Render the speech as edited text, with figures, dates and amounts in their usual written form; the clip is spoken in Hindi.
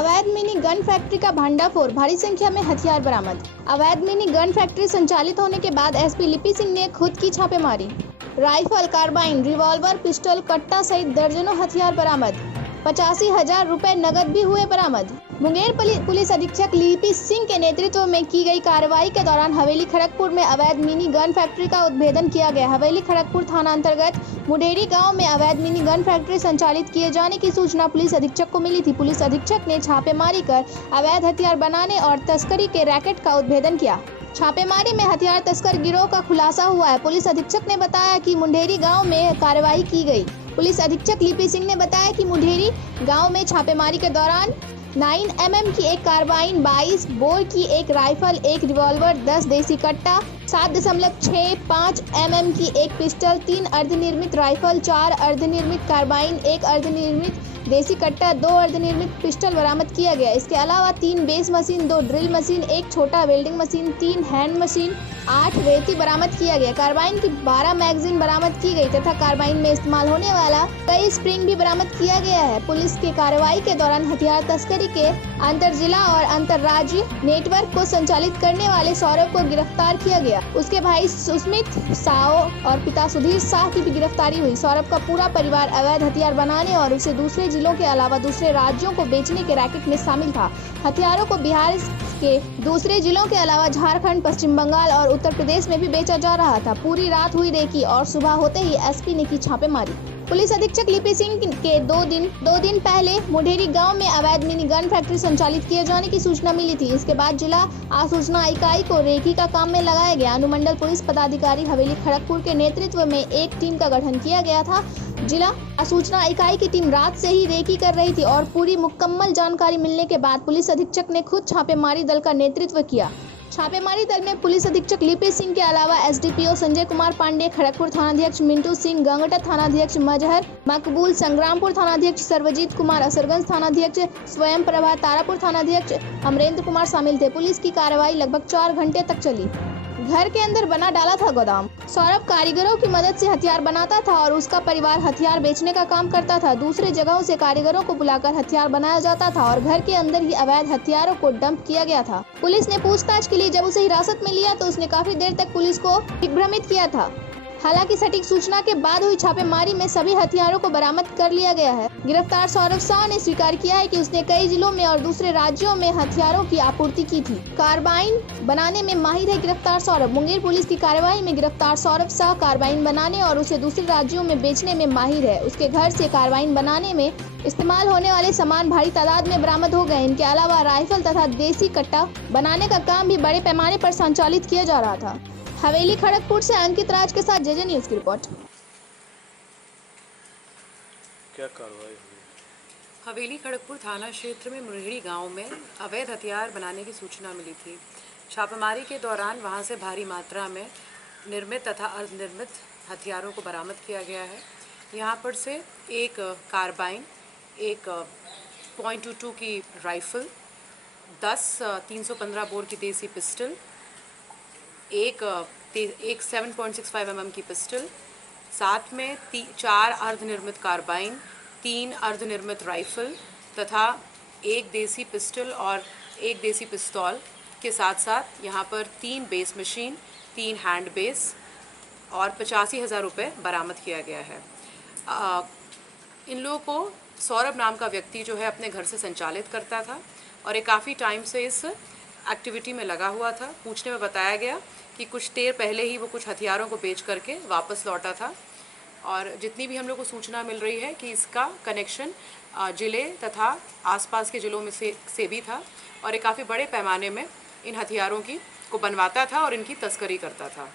अवैध मिनी गन फैक्ट्री का भंडाफोड़, भारी संख्या में हथियार बरामद। अवैध मिनी गन फैक्ट्री संचालित होने के बाद एसपी लिपि सिंह ने खुद की छापेमारी। राइफल, कार्बाइन, रिवॉल्वर, पिस्टल, कट्टा सहित दर्जनों हथियार बरामद। 85,000 रुपए नगद भी हुए बरामद। मुंगेर पुलिस अधीक्षक लिपि सिंह के नेतृत्व में की गई कार्रवाई के दौरान हवेली खड़गपुर में अवैध मिनी गन फैक्ट्री का उद्भेदन किया गया। हवेली खड़गपुर थाना अंतर्गत मुढेरी गांव में अवैध मिनी गन फैक्ट्री संचालित किए जाने की सूचना पुलिस अधीक्षक को मिली थी। पुलिस अधीक्षक ने छापेमारी कर अवैध हथियार बनाने और तस्करी के रैकेट का उद्भेदन किया। छापेमारी में हथियार तस्कर गिरोह का खुलासा हुआ है। पुलिस अधीक्षक ने बताया कि मुंढेरी गांव में कार्रवाई की गई। पुलिस अधीक्षक लिपि सिंह ने बताया कि मुंढेरी गांव में छापेमारी के दौरान 9mm की एक कार्बाइन, 22 बोर की एक राइफल, एक रिवॉल्वर, 10 देसी कट्टा, 7.65 mm की एक पिस्टल, 3 अर्धनिर्मित राइफल, 4 अर्धनिर्मित कार्बाइन, 1 अर्धनिर्मित देसी कट्टा, 2 अर्धनिर्मित पिस्टल बरामद किया गया। इसके अलावा 3 बेस मशीन, 2 ड्रिल मशीन, 1 छोटा वेल्डिंग मशीन, 3 हैंड मशीन, 8 रेती बरामद किया गया। कार्बाइन की 12 मैगजीन बरामद की गई तथा कार्बाइन में इस्तेमाल होने वाला कई स्प्रिंग भी बरामद किया गया है। पुलिस की कार्रवाई के दौरान हथियार तस्करी के अंतर जिला और अंतर्राज्यीय नेटवर्क को संचालित करने वाले सौरभ को गिरफ्तार किया गया। उसके भाई सुस्मित साओ और पिता सुधीर शाह की भी गिरफ्तारी हुई। सौरभ का पूरा परिवार अवैध हथियार बनाने और उसे दूसरे जिलों के अलावा दूसरे राज्यों को बेचने के रैकेट में शामिल था। हथियारों को बिहार के दूसरे जिलों के अलावा झारखंड, पश्चिम बंगाल और उत्तर प्रदेश में भी बेचा जा रहा था। पूरी रात हुई रेकी और सुबह होते ही एसपी ने की छापेमारी। पुलिस अधीक्षक लिपि सिंह के दो दिन पहले मुढेरी गांव में अवैध मिनी गन फैक्ट्री संचालित किए जाने की सूचना मिली थी। इसके बाद जिला आसूचना इकाई को रेकी का काम में लगाया गया। अनुमंडल पुलिस पदाधिकारी हवेली खड़गपुर के नेतृत्व में एक टीम का गठन किया गया था। जिला आसूचना इकाई की टीम रात से ही रेकी कर रही थी और पूरी मुकम्मल जानकारी मिलने के बाद पुलिस अधीक्षक ने खुद छापेमारी दल का नेतृत्व किया। छापेमारी दल में पुलिस अधीक्षक लिपि सिंह के अलावा एसडीपीओ संजय कुमार पांडे, खड़गपुर थानाध्यक्ष मिंटू सिंह, गंगटा थानाध्यक्ष मजहर मकबूल, संग्रामपुर थानाध्यक्ष सर्वजीत कुमार, असरगंज थानाध्यक्ष स्वयं प्रभा, तारापुर थानाध्यक्ष अमरेंद्र कुमार शामिल थे। पुलिस की कार्रवाई लगभग 4 घंटे तक चली। घर के अंदर बना डाला था गोदाम। सौरभ कारीगरों की मदद से हथियार बनाता था और उसका परिवार हथियार बेचने का काम करता था। दूसरे जगहों से कारीगरों को बुलाकर हथियार बनाया जाता था और घर के अंदर ही अवैध हथियारों को डंप किया गया था। पुलिस ने पूछताछ के लिए जब उसे हिरासत में लिया तो उसने काफी देर तक पुलिस को दिग्भ्रमित किया था। हालांकि सटीक सूचना के बाद हुई छापेमारी में सभी हथियारों को बरामद कर लिया गया है। गिरफ्तार सौरभ शाह ने स्वीकार किया है कि उसने कई जिलों में और दूसरे राज्यों में हथियारों की आपूर्ति की थी। कार्बाइन बनाने में माहिर है गिरफ्तार सौरभ। मुंगेर पुलिस की कार्रवाई में गिरफ्तार सौरभ शाह कार्बाइन बनाने और उसे दूसरे राज्यों में बेचने में माहिर है। उसके घर से कार्बाइन बनाने में इस्तेमाल होने वाले सामान भारी तादाद में बरामद हो गए। इनके अलावा राइफल तथा देसी कट्टा बनाने का काम भी बड़े पैमाने पर संचालित किया जा रहा था। हवेली खड़गपुर से अंकित राज के साथ जेजे न्यूज की रिपोर्ट। क्या कार्रवाई हुई? हवेली खड़गपुर थाना क्षेत्र में मुढेरी गांव में अवैध हथियार बनाने की सूचना मिली थी। छापेमारी के दौरान वहां से भारी मात्रा में निर्मित तथा अर्धनिर्मित हथियारों को बरामद किया गया है। यहां पर से एक कार्बाइन, एक .22 की राइफल, 10 315 बोर की देसी पिस्टल, एक 7.65 mm की पिस्टल, साथ में 4 अर्धनिर्मित कार्बाइन, 3 अर्धनिर्मित राइफल तथा एक देसी पिस्टल और एक देसी पिस्तौल के साथ साथ यहाँ पर 3 बेस मशीन, 3 हैंड बेस और 85,000 रुपये बरामद किया गया है। इन लोगों को सौरभ नाम का व्यक्ति जो है अपने घर से संचालित करता था और ये काफ़ी टाइम से इस एक्टिविटी में लगा हुआ था। पूछने में बताया गया कि कुछ देर पहले ही वो कुछ हथियारों को बेच करके वापस लौटा था और जितनी भी हम लोग को सूचना मिल रही है कि इसका कनेक्शन ज़िले तथा आसपास के ज़िलों में से भी था और ये काफ़ी बड़े पैमाने में इन हथियारों को बनवाता था और इनकी तस्करी करता था।